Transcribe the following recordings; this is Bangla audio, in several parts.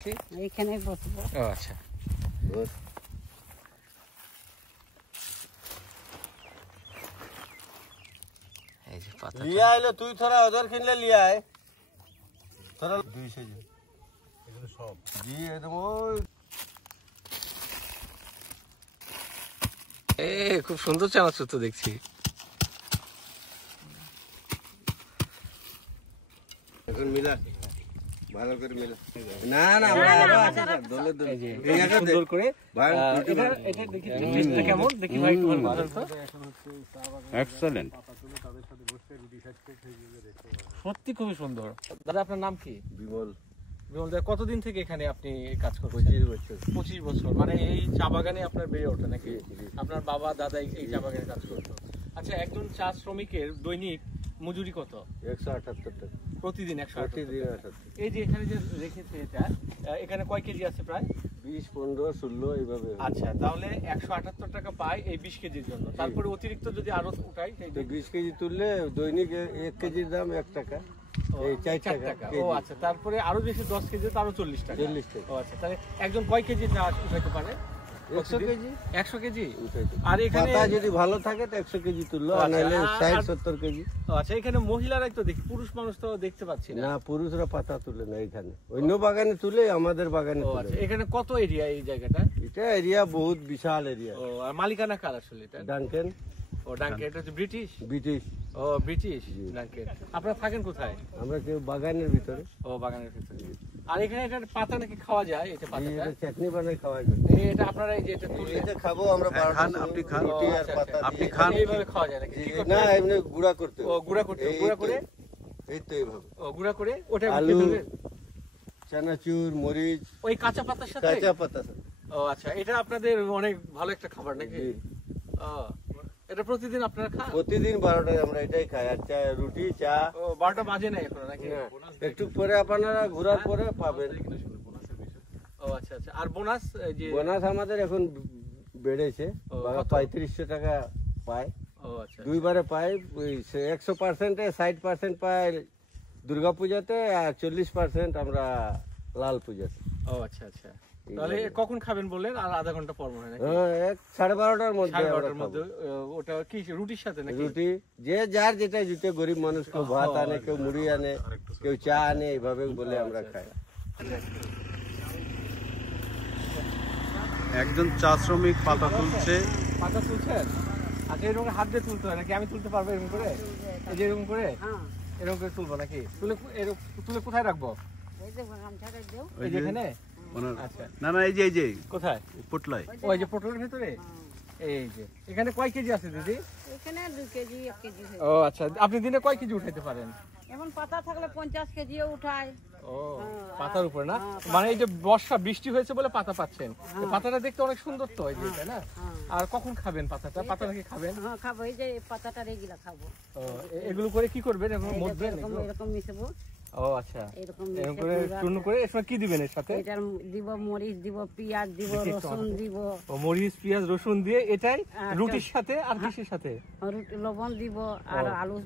এইখানে বসবো। ও আচ্ছা, এই যে পাতা লিয়া আইলো, তুই থোড়া ওদের কিনলে লিয়া আয়, থোড়া 200 জি এগুলো সব জি একদম। ওই খুব সুন্দর চানাচুর তো দেখছি। এখন মিলা ভালো করে মিলা। না না আমরা আবার দলে দলে এই সুন্দর করে ভাই এটা দেখি টেস্টটা কেমন, দেখি ভাই একটু বলেন তো। এক্সেলেন্ট। সত্যি খুবই সুন্দর। দাদা আপনার নাম কি? বিমল। বিমল দা, কতদিন থেকে এখানে আপনি কাজ করছেন? 25 বছর। মানে এই চা বাগানে আপনার বেড়ে ওঠা নাকি? আপনার বাবা দাদা এই চা বাগানে কাজ করতো। আচ্ছা, একজন চা শ্রমিকের দৈনিক মজুরি কত? 178 টাকা প্রতিদিন 178 প্রতিদিন। এই যে এখানে যে রেখেছে এটা, এখানে কয় কেজি আছে প্রায়? 20, 15, 16 এইভাবে। আচ্ছা, তাহলে 178 টাকা পাই এই 20 কেজির জন্য। তারপরে অতিরিক্ত যদি আরো উঠাই, তো 20 কেজি তুললে দৈনিক 1 কেজির দাম 1 টাকা, এই 4 টাকা। ও আচ্ছা, তারপরে আরো বেশি 10 কেজি তো আরো 40 টাকা। 40 টাকা। ও আচ্ছা, তাহলে একজন কয় কেজি চা উঠাইতে পারে? 100 কেজি। 100 কেজি। উঠাইতে। আর এখানে পাতা যদি ভালো থাকে তো 100 কেজি তুললো, আর নাহলে 60, 70 কেজি। ও আচ্ছা, এখানে মহিলারাই তো দেখি, পুরুষ মানুষ তো দেখতে পাচ্ছি না। না, পুরুষরা পাতা তুলে না এখানে, অন্য বাগানে তুলে, আমাদের বাগানে ও তুলে। আচ্ছা, এখানে কত এরিয়া এই জায়গাটা? এটা এরিয়া বহুত বিশাল এরিয়া। ও, আর মালিকানা কার আসলে এটা? ডানকেন। ও ডাঙ্কেন, এটা হচ্ছে ব্রিটিশ। ব্রিটিশ। ও ব্রিটিশ ডাঙ্কেন। আপনারা থাকেন কোথায়? আমরা কেউ বাগানের ভিতরে। ও বাগানের ভিতরে। আর এখানে এটা পাতা নাকি খাওয়া যায়? এটা পাতাটা এটা চাটনি বানায় খাওয়া যায়। এটা আপনারা এই যে এটা তুললে এটা খাবো আমরা। খান, আপনি খান। রুটি আর আচ্ছা, পাতা আচ্ছা। আপনি দিয়ে। খান। এইভাবে খাওয়া যায় নাকি? কি করতে না, হয়? এমনি গুঁড়া করতে ও গুঁড়া করতে হবে। গুঁড়া করে এই তো এইভাবে। ও গুঁড়া করে ওটা আলু, খেতে হবে? চানাচুর, মরিচ, ওই কাঁচা পাতার সাথে? কাঁচা পাতা। ও আচ্ছা, এটা আপনাদের অনেক ভালো একটা খাবার নাকি? জি। ও, এটা প্রতিদিন আপনারা খান? প্রতিদিন 12টায় আমরা এটাই খাই। আর চা, রুটি, চা। ও 12টা বাজে না এখনো নাকি? একটু পরে আপনারা ঘোরার পরে পাবেন। ও আচ্ছা আচ্ছা। আর বোনাস যে বোনাস আমাদের এখন বেড়েছে, ও, কত? 3500 টাকা পায়। ও আচ্ছা। দুইবারে পায়। 100%-এ 60% পায় দুর্গা পূজাতে, আর 40% আমরা লাল পূজাতে। ও আচ্ছা আচ্ছা। তাহলে কখন খাবেন বললেন? আর আধা ঘন্টা পর মনে হয় নাকি? হ্যাঁ, 12:30টার মধ্যে আমরা 12:30 খাবো। মধ্যে। ওটা কি রুটির সাথে নাকি? রুটি, যে যার যেটা জুটে, গরিব মানুষ কেউ ভাত আনে, কেউ মুড়ি আনে, কেউ চা আনে, এইভাবে বলে আমরা খাই। একজন চা শ্রমিক পাতা তুলছে। পাতা তুলছেন? আচ্ছা, এরকম হাত দিয়ে তুলতে হয় নাকি? আমি তুলতে পারবো এরকম করে? এই যে এরকম করে? এরকম করে তুলবো নাকি? তুলে কোথায় রাখবো? এই যে গামছাটা দাও। এই যে এখানে? আচ্ছা, না না, এই যে কোথায়? পোটলায়। ওই যে পটলের ভিতরে? এই যে এখানে কয় কেজি আছে দিদি? এখানে 2 কেজি 1 কেজি হয়। ও আচ্ছা, আপনি দিনে কয় কেজি উঠাইতে পারেন? এখন পাতা থাকলে 50 কেজিও উঠায়। ও, পাতার উপরে না? মানে এই যে বর্ষা বৃষ্টি হয়েছে বলে পাতা পাচ্ছেন। এই পাতাটা দেখতে অনেক সুন্দর তো, এই যে, তাই না? আর কখন খাবেন পাতাটা? পাতা নাকি খাবেন? হ্যাঁ, খাবো। এই যে পাতাটা রেগুলা খাবো। ও, এগুলো করে কি করবেন? এখন এই মধ্যে এরকম এরকম মিশাবো। ও আচ্ছা, এরকম এরকম মিশে করে গুঁড়া চূর্ণ করে এর সঙ্গে কি দিবেন এর সাথে? এটার দিব মরিচ দিব, পেঁয়াজ দিব, দেখি একটু রসুন দিব, ও মরিচ পেঁয়াজ রসুন দিয়ে এটাই আচ্ছা। রুটির সাথে আর কিসের সাথে? লবণ দিব, আর আলু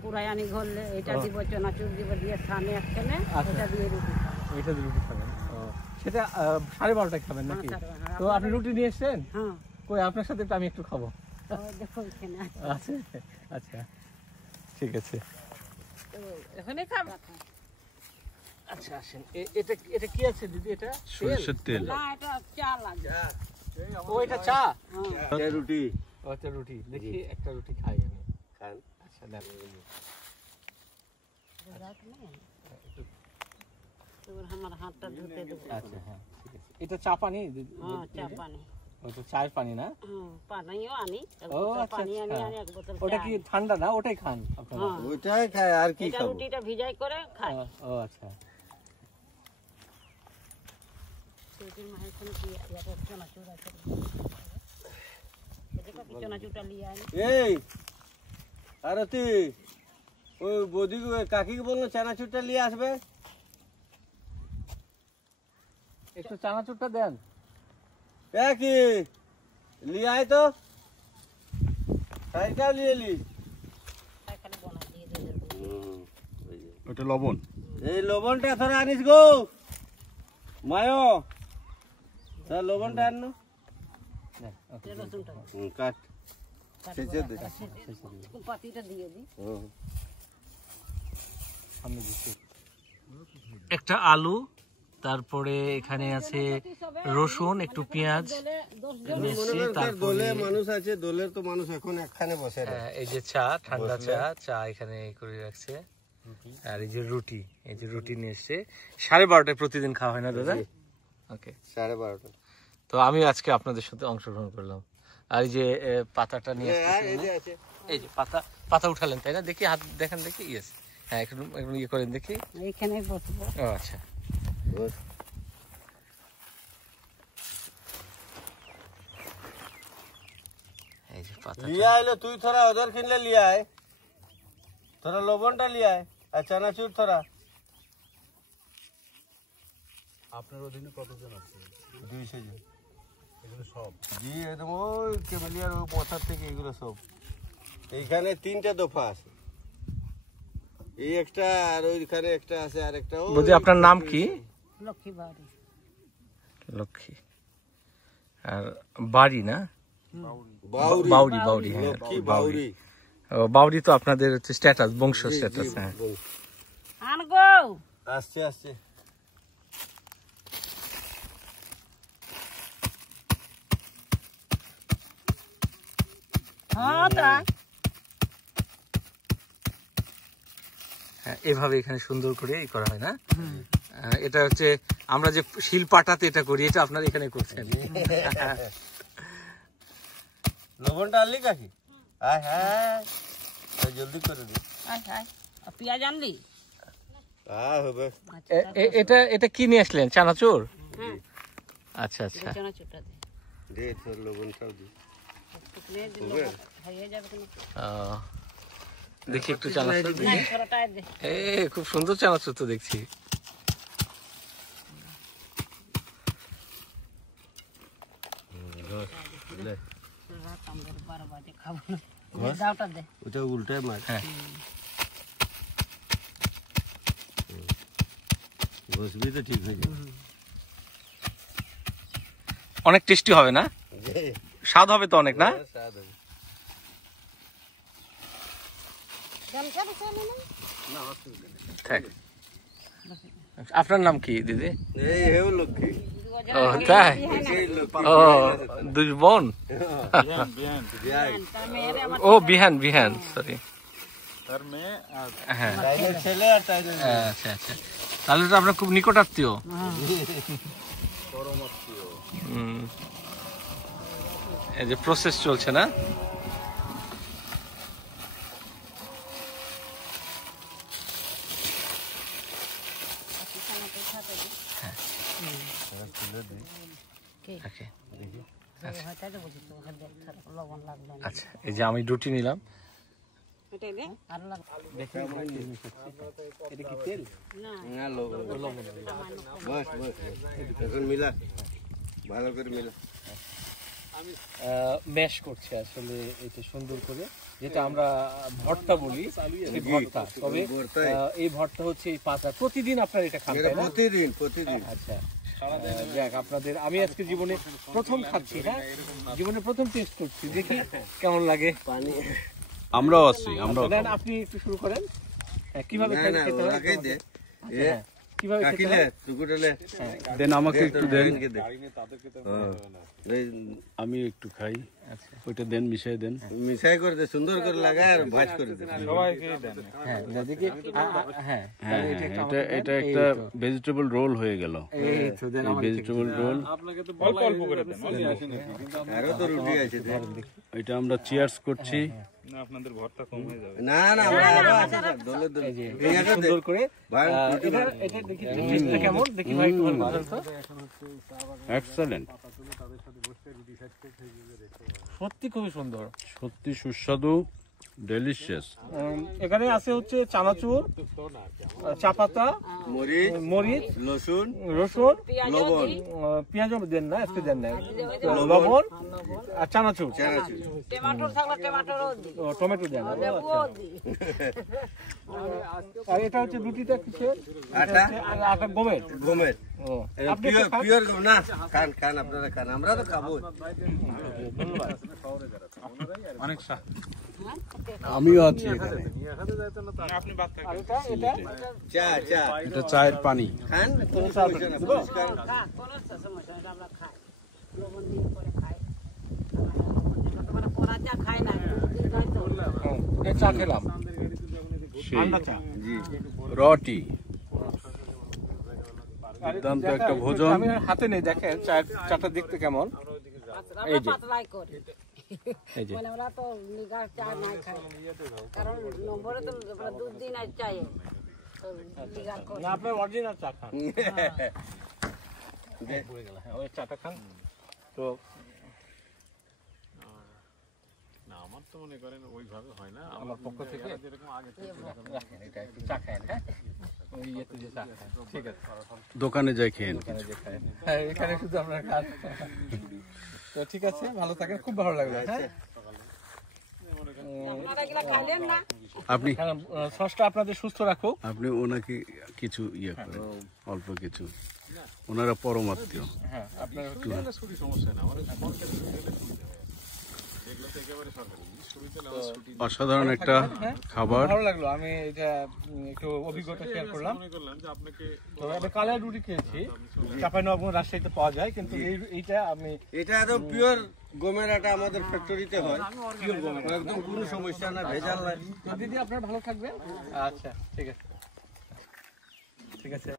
পুরাই আনি ঘরলে এটা দিব, চানাচুর দিব, দিয়ে সানে একখানে আচ্ছা। এটা দিয়ে রুটি খাবো। এটা দিয়ে রুটি খাবেন? ও, সেটা 12:30টায় খাবেন নাকি? হ্যাঁ, তো আপনি রুটি নিয়ে এসছেন? হ্যাঁ, কই, আপনার সাথে তো আমি একটু খাবো। ওই দেখো এখানে আছে। আছে? আচ্ছা, ঠিক আছে। তো এখানে খাবো। আচ্ছা, আসেন। এটা এটা কি আছে দিদি? এটা সরষের তেল। না, এটা চা লাগে। ও, এটা চা? হ্যাঁ, রুটি ও, এটা রুটি। দেখি একটা রুটি খাই আমি। খান। আচ্ছা, দেখ। এবার আমার হাতটা ধুতে দেবো। আচ্ছা, হ্যাঁ, ঠিক আছে। এটা চা পানি দিদি? হ্যাঁ, চা পানি। ও তো চায়ের পানি না? হ্যাঁ, পানিও আনি, এক ও বোতল আচ্ছা, পানি আনি, আচ্ছা। আনি এক বোতল ওটা চা কি আনি। ঠান্ডা না? ওটাই খান আপনারা? হ্যাঁ, ওইটাই খায়, আর কি এটা খাবো? রুটিটা ভিজাই করে খাই। ও আচ্ছা। রুটির মাঝে এখানে কি ইয়াতে চানাচুর আছে। দেখো কি চানাচুরটা লিয়ে আনি। এই আরতি, ওই বৌদি কাকিকে বললো চানাচুরটা নিয়ে আসবে। একটু চানাচুরটা দেন। কি লিয়ে আয় তো, সাইকেল নিয়ে লি। এখানে বনা দিয়ে দিয়ে দেবো। ওটা লবণ। এই লবণটা ধরে আনিস গো। মায়ো তাহলে লবণটা আনো রসুনটা কাট ছেঁচে দে পাতিটা দিয়ে দিই। একটা আলু, তারপরে এখানে আছে রসুন, একটু পেঁয়াজ, মিষ্টি, তারপরে দোলে মানুষ আছে, দোলের তো মানুষ এখন একখানে বসে না। এই যে চা, ঠান্ডা চা এখানে করে রাখছে, আর এই যে রুটি, এই যে রুটি নিয়ে এসছে। 12:30টায় প্রতিদিন খাওয়া হয় না দাদা? ওকে, 12:30। তো আমি আজকে আপনাদের সাথে অংশগ্রহণ করলাম। আর এই যে পাতাটা নিয়ে আসছে, এই যে পাতা উঠালেন তাই না? দেখি হাত দেখান, দেখি। ইয়েস, হ্যাঁ, একটু ইয়ে করেন দেখি। এইখানে বসবো। ও আচ্ছা, এই যে পাতা লিয়া আইলো, তুই থোড়া ওদের কিনলে লিয়া আয়, থোড়া লবণটা লিয়া আয়, আর চানাচুর থোড়া। আপনার অধীনে কতজন আছে? 200 জন। এগুলো সব জি, একদম ওই কেমেলিয়ার ওই পথার থেকে এগুলো সব। এইখানে 3টা দফা আছে, এই একটা আর ওইখানে একটা আছে, আর একটা। বুঝি, আপনার নাম কি? লক্ষ্মী বাড়ি। লক্ষ্মী। আর বাড়ি না? বাউরি। বাউরি, হ্যাঁ, লক্ষ্মী বাউরি। বাউরি তো আপনাদের হচ্ছে স্ট্যাটাস, বংশ স্ট্যাটাস। হ্যাঁ, আনগো আসছে আসছে। হ্যাঁ তাই হ্যাঁ, এভাবে এখানে সুন্দর করে এই করা হয় না? এটা হচ্ছে আমরা যে শিলপাটাতে এটা করি, এটা আপনারা এখানে করছেন। লবণটা আনলি কাকি? হ্যাঁ হ্যাঁ, জলদি করে দে। আয় আয়। আর পেঁয়াজ আনলি? হ্যাঁ হবে। এটা কি নিয়ে আসলেন? চানাচুর? হ্যাঁ, আচ্ছা আচ্ছা, চানাচুরটা দে। দে তোর লবণটাও দে। শুকনো দিল, হয়ে যাবে কেন? দেখি একটু চানাচুর না, ছড়াটায় দে। খুব সুন্দর চানাচুর তো দেখছি। রাত আমাদের 12 বাজে খাবো না। দাওটা দে। ওটা উল্টায় মার। হ্যাঁ, বসবি তো ঠিক হয়ে যাবে। অনেক টেস্টি হবে না? স্বাদ হবে তো অনেক, না? থাক। আপনার নাম কি দিদি? এই হেউ লক্ষ্মী। ও তাই? এই লক্ষ্মী। ও, দুই বোন? ও, বিহান, সরি। হ্যাঁ, টাইলের ছেলে আর টাইলের মেয়ে। আচ্ছা আচ্ছা, তাহলে তো আপনার খুব নিকট আত্মীয়। এই যে প্রসেস চলছে না? Okay. আচ্ছা, এই যে আমি রুটি নিলাম। এটাই দে। আর লাগবে। এটা কি তেল? না, না, লবণ। বস বস, এখন মিলা, ভালো করে মিলা। ম্যাশ করছে আসলে এটা সুন্দর করে, যেটা আমরা ভর্তা বলি, সেই ভর্তা। তবে এই ভর্তা হচ্ছে এই পাতা। প্রতিদিন আপনারা এটা খান, তাই না? প্রতিদিন। আচ্ছা, যাক, আপনাদের আমি আজকে জীবনে প্রথম খাচ্ছি, হ্যাঁ, জীবনে প্রথম টেস্ট করছি, দেখি কেমন লাগে। পানি আমরাও আছি, আমরাও দেন, আপনি একটু শুরু করেন। হ্যাঁ, কিভাবে না, খেতে হয় ওরাকেই দে। হ্যাঁ, কিভাবে খেতে কাকিলে হয়? টুকুটালে দেন, আমাকে একটু দেন, আমি একটু খাই। ওইটা দেন, মিশাই দেন। মিশাই করে দে, সুন্দর করে লাগায় আর ভাজ করে দে। হ্যাঁ, দেখি। হ্যাঁ, হ্যাঁ, এটা একটা ভেজিটেবল রোল হয়ে গেল। এই তো দেন, এই ভেজিটেবল রোল, আরো তো রুটি আছে দে। এটা আমরা চিয়ার্স করছি। না না, আমরা আরো আছে স্যার, দলে দলে। এই একটা দে। সুন্দর করে ভাই, এটা দেখি টেস্টটা কেমন, দেখি ভাই একটু বলেন তো। এক্সেলেন্ট, সত্যি খুবই সুন্দর, সত্যি সুস্বাদু, ডেলিশিয়াস। এখানে আছে হচ্ছে চানাচুর, চা পাতা, মরিচ, লসুন, রসুন, লবণ, পেঁয়াজ দেন না, আজকে দেন না, লবণ আর চানাচুর, টমেটো থাকলে টমেটোও দি। টমেটো দেন। লেবুও দি। আর এটা হচ্ছে রুটিটা কিসের? আটা, আটা গমের। গমের। ও আপনি একটু খান। পিওর গম না, খান খান, আপনারা খান, আমরা তো খাবো। অনেক স্বাদ। আমিও আছি এখানে। আপনি বাদ থাকেন। আর এটা চা চা এটা চায়ের পানি। খান, কোনো সমস্যা না, পরিষ্কার। কোনো সমস্যা নেই, আমরা খাই লবণ দিয়ে করে খাই। তোমরা পড়া চা খাই না, দুধ খাই তো। এই চা খেলাম। সেই ঠান্ডা চা। রটি দুর্দান্ত একটা ভোজন। আমি হাতে নেই, দেখেন চাটা দেখতে কেমন। আমরা পাতলাই করি। এই যে মানে আমরা তো নিগার চা না খাই, কারণ নম্বরে তো আমরা দুধ দিন আর চাই তো নিগার করি। না, আপনার অরিজিনাল চা খান। ওই চাটা খান তো। আমার তো মনে করেন ওইভাবে হয় না, আমার পক্ষ থেকে যেরকম আগে রাখেন, এটা একটু চা খায়, হ্যাঁ ওই ইয়েতে যে চা খায়। ঠিক আছে, দোকানে যাই খেয়ে নিই। এখানে যে খায়, হ্যাঁ এখানে শুধু আপনার খান। তো ঠিক আছে, ভালো থাকেন, খুব ভালো লাগলো। হ্যাঁ আপনারা এগুলা খাইলেন না? আপনি সসটা আপনাদের সুস্থ রাখুক। আপনি ওনাকে কিছু ইয়ে করেন, অল্প কিছু। ওনারা পরমাত্মীয়। হ্যাঁ আপনার ছুটি সমস্যা না, আমাদের সরকারি ছুটি হলে সুবিধা হয়, এগুলো তো একেবারে সরকারি ছুটিতে না, আমার ছুটি অসাধারণ একটা খাবার। ভালো লাগলো, আমি এটা একটু অভিজ্ঞতা শেয়ার করলাম। মনে করলাম যে আপনাকে তো আমি কালার রুটি খেয়েছি, চাঁপাইনবাবগঞ্জ রাজশাহীতে পাওয়া যায়, কিন্তু এইটা আমি এটা একদম পিওর গমের আটা, আমাদের ফ্যাক্টরিতে হয়। একদম কোনো সমস্যা না, ভেজাল নাই। দিদি আপনার ভালো থাকবেন। আচ্ছা ঠিক আছে, ঠিক আছে।